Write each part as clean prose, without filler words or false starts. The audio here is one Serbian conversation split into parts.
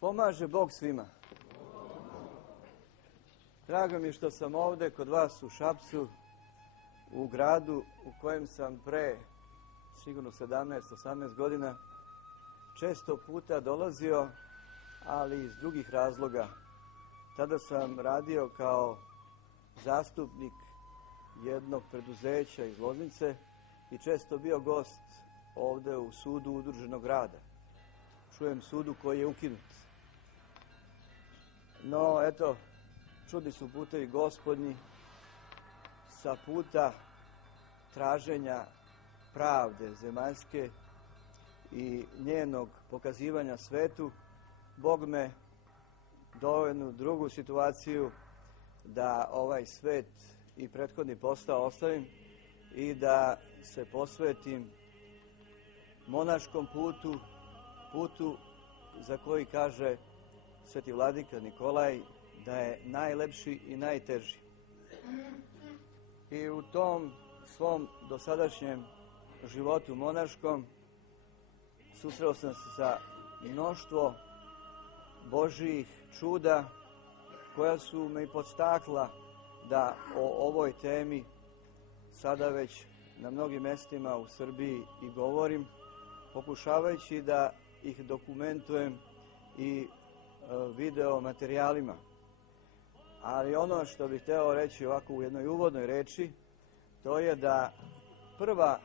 Pomaže Bog svima. Drago mi je što sam ovdje kod vas u Šapcu, u gradu u kojem sam pre sigurno 17-18 godina često puta dolazio, ali iz drugih razloga. Tada sam radio kao zastupnik jednog preduzeća iz Loznice i često bio gost ovdje u sudu udruženog rada. Čujem sudu koji je ukinut. No, eto, čudni su putevi Gospodnji sa puta traženja pravde zemaljske i njenog pokazivanja svetu. Bog me doveo u jednu drugu situaciju da ovaj svet i prethodni posao ostavim i da se posvetim monaškom putu za koji kaže Sveti vladika Nikolaj da je najlepši i najteži. I u tom svom dosadašnjem životu monaškom susreo sam se sa mnoštvo Božjih čuda koja su me i podstakla da o ovoj temi sada već na mnogim mjestima u Srbiji i govorim, pokušavajući da ih dokumentujem i video materijalima. Ali ono što bih hteo reći ovako u jednoj uvodnoj reči, to je da prva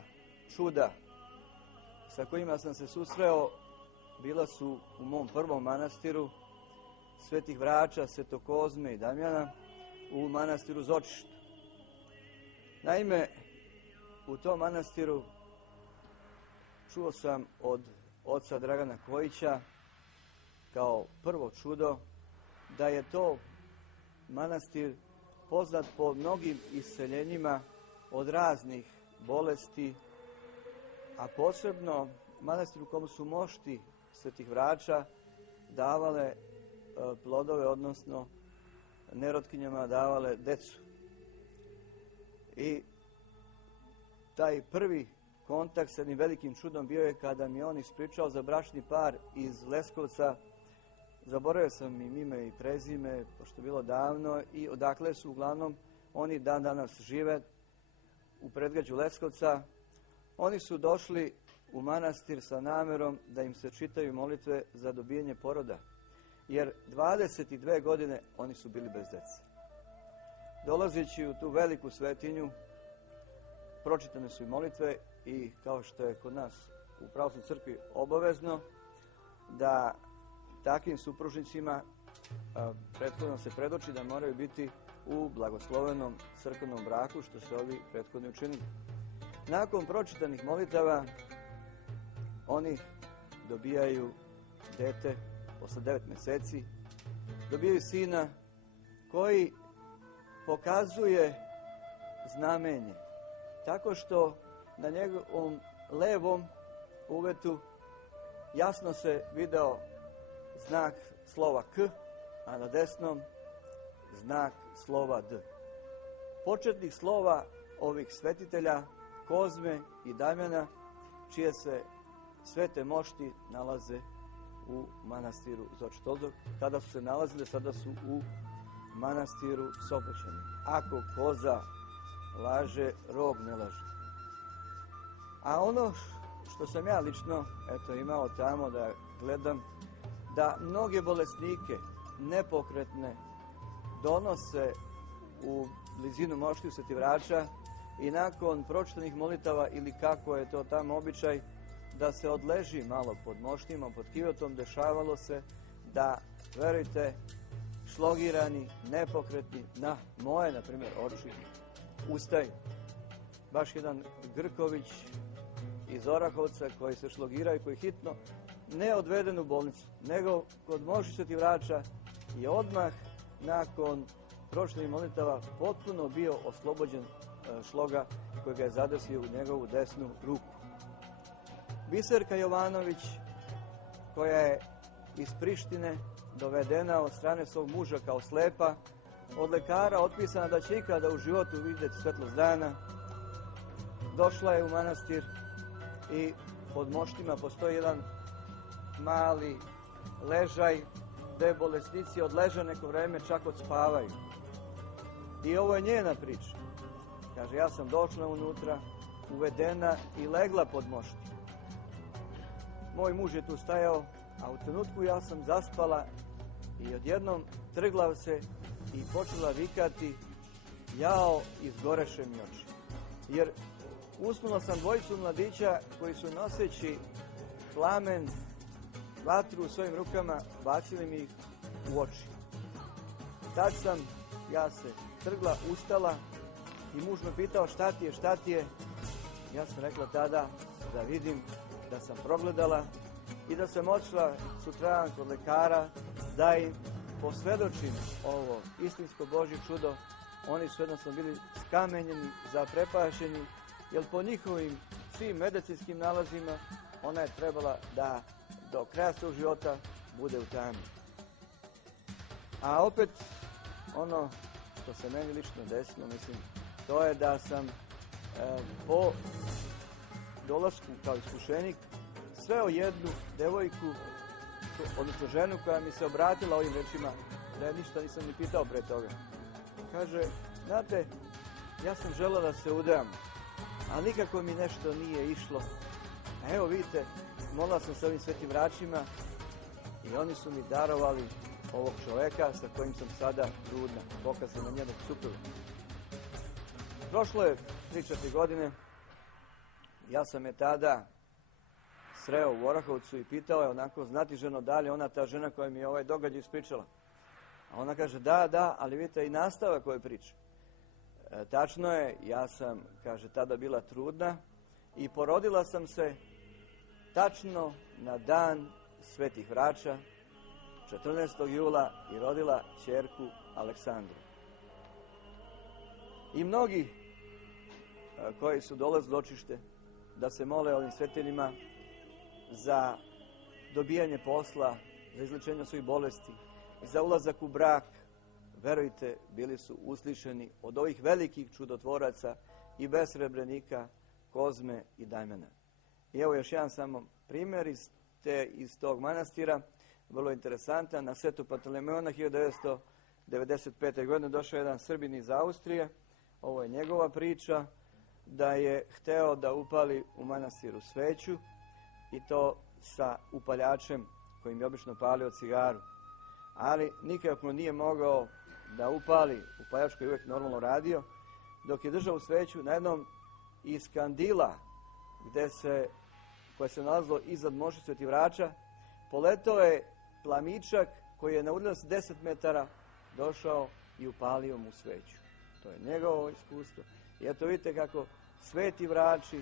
čuda sa kojima sam se susreo bila su u mom prvom manastiru Svetih Vrača, Svetog Kozme i Damjana u manastiru Zočištu. Naime, u tom manastiru čuo sam od oca Dragana Kojića kao prvo čudo da je to manastir poznat po mnogim iseljenjima od raznih bolesti, a posebno manastir u kom su mošti Svetih Vrača davale plodove, odnosno nerotkinjama davale decu. I taj prvi kontakt s jednim velikim čudom bio je kada mi on ispričao za bračni par iz Leskovca. Zaboravio sam im ime i prezime, pošto je bilo davno, i odakle su uglavnom oni dan danas žive u predgrađu Leskovca. Oni su došli u manastir sa namerom da im se čitaju molitve za dobijanje poroda, jer 22 godine oni su bili bez dece. Dolazeći u tu veliku svetinju, pročitane su i molitve i kao što je kod nas u pravoslavnoj crkvi obavezno, da takvim supružnicima prethodno se predoči da moraju biti u blagoslovenom crkvenom braku, što se ovi prethodni učinili. Nakon pročitanih molitava oni dobijaju dete posle 9 mjeseci, dobijaju sina koji pokazuje znamenje, tako što na njegovom levom uvetu jasno se video znak slova K, a na desnom znak slova D. Početnih slova ovih svetitelja Kozme i Damjana, čije se svete mošti nalaze u manastiru Zočištu. Tada su se nalazile, sada su u manastiru Sopoćani. Ako koza laže, rog ne laže. A ono što sam ja lično imao tamo da gledam, da mnoge bolesnike nepokretne donose u blizinu moštiju Svetih Vrača i nakon pročitanih molitava, ili kako je to tamo običaj, da se odleži malo pod moštima, pod kivotom. Dešavalo se da, verujte, šlogirani, nepokretni, na moje, na primjer, oči, ustaje. Baš jedan Grković iz Orahovca koji se šlogirao i koji hitno ne odveden u bolnicu, nego kod Moši Svetivrača je odmah nakon pročitih molitava potpuno bio oslobođen šloga koji ga je zadesio u njegovu desnu ruku. Biserka Jovanović, koja je iz Prištine dovedena od strane svog muža kao slepa, od lekara otpisana da će ikada u životu vidjeti svetlost dana, došla je u manastir i pod moštima postoji jedan mali ležaj gde bolesnici odleža neko vreme, čak odspavaju. I ovo je njena priča. Kaže, ja sam došla unutra, uvedena i legla pod mošti. Moj muž je tu stajao, a u trenutku ja sam zaspala i odjednom trgla se i počela vikati, jao, izgoreše mi oči. Jer usnula sam dvojicu mladića koji su noseći plamen, vatru u svojim rukama, bacili mi ih u oči. Tad sam, ja se trgla, ustala i muž me pitao šta ti je. Ja sam rekla tada da vidim da sam progledala i da sam otišla sutradan kod lekara da im posvedočim ovo istinsko Božje čudo. Oni su jednostavno bili skamenjeni, zaprepašeni, jer po njihovim svim medicinskim nalazima ona je trebala da do kraja svog života bude u tami. A opet, ono što se meni lično desilo, mislim, to je da sam po dolasku kao iskušenik sreo jednu devojku, odnosno ženu koja mi se obratila ovim rečima, da ja ništa nisam ni pitao pre toga. Kaže, znate, ja sam žela da se udam, a nikako mi nešto nije išlo. A evo vidite, molila sam se ovim svetim vraćima i oni su mi darovali ovog čoveka sa kojim sam sada trudna. Boka se na njenog supruga. Prošlo je 3-4 godine. Ja sam je tada sreo u Orahovcu i pitao je onako znatiženo da li ona ta žena koja mi je ovaj događaj ispričala. A ona kaže da, ali vidite i nastavak koje priče. Tačno je, ja sam, kaže, tada bila trudna i porodila sam se tačno na dan Svetih Vraća, 14. jula, i rodila ćerku Aleksandru. I mnogi koji su dolazili očište da se mole ovim sveteljima za dobijanje posla, za izlečenje svojih bolesti, za ulazak u brak, verujte, bili su uslišeni od ovih velikih čudotvoraca i Besrebrenika, Kozme i Dajmena. I evo još jedan samo primjer iz tog manastira, vrlo interesantan. Na Svetu Pantelemeona 1995. godine došao jedan Srbin iz Austrije, ovo je njegova priča, da je hteo da upali u manastiru sveću i to sa upaljačem kojim je obično palio cigaru. Ali nikako nije mogao da upali upaljač koji je uvijek normalno radio, dok je držao sveću na jednom iz kandila koje se nalazilo iznad Moše Svetivrača, poletao je plamičak koji je na udaljenosti 10 metara došao i upalio mu sveću. To je njegovo iskustvo. I eto vidite kako Sveti Vrači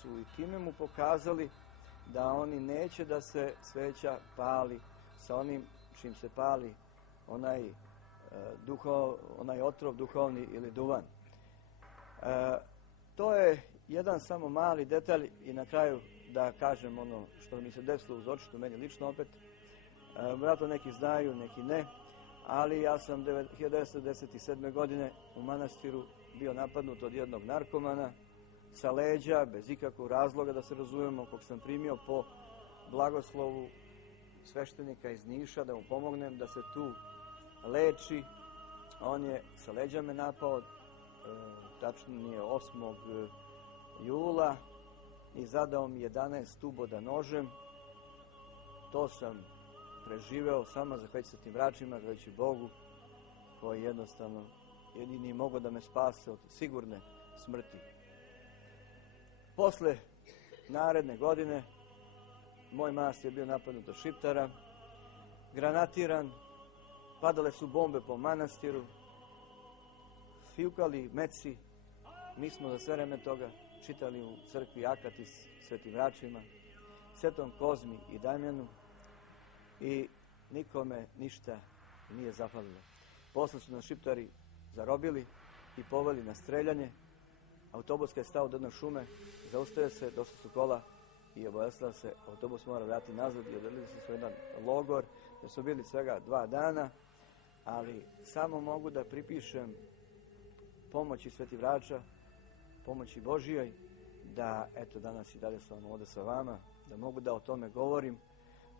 su i time mu pokazali da oni neće da se sveća pali sa onim čim se pali onaj otrov duhovni ili duvan. To je jedan samo mali detalj i na kraju da kažem ono što mi se desilo uz očitu, meni lično opet. Vjerojatno neki znaju, neki ne, ali ja sam 1997. godine u manastiru bio napadnut od jednog narkomana sa leđa, bez ikakvog razloga, da se razumemo, kog sam primio po blagoslovu sveštenika iz Niša da mu pomognem da se tu leči. On je sa leđa me napao, tačnije 8. jula i zadao mi 11 uboda nožem. To sam preživeo samo zahvaljujući se tim vračima, zahvaljujući Bogu koji jednostavno jedini mogao da me spase od sigurne smrti. Posle naredne godine moj manastir je bio napadnut od Šiptara, granatiran, padale su bombe po manastiru, fijukali meci mi smo za sve vreme toga čitali u crkvi Akatis Svetim Vračima, Svetom Kozmi i Damjanu i nikome ništa nije zafalilo. Posle su nas Šiptari zarobili i poveli na streljanje. Autobus kad je stao do jedne šume, zaustavio se, došli su kola i obavestila se, autobus mora vratiti nazad i odredili su jedan logor, jer su bili svega 2 dana, ali samo mogu da pripišem pomoći Sveti Vrača, pomoći Božijoj, da eto danas i dalje sam ovdje sa vama, da mogu da o tome govorim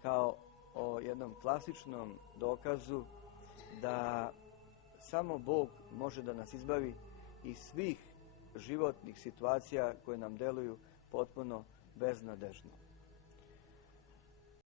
kao o jednom klasičnom dokazu da samo Bog može da nas izbavi iz svih životnih situacija koje nam deluju potpuno beznadežno.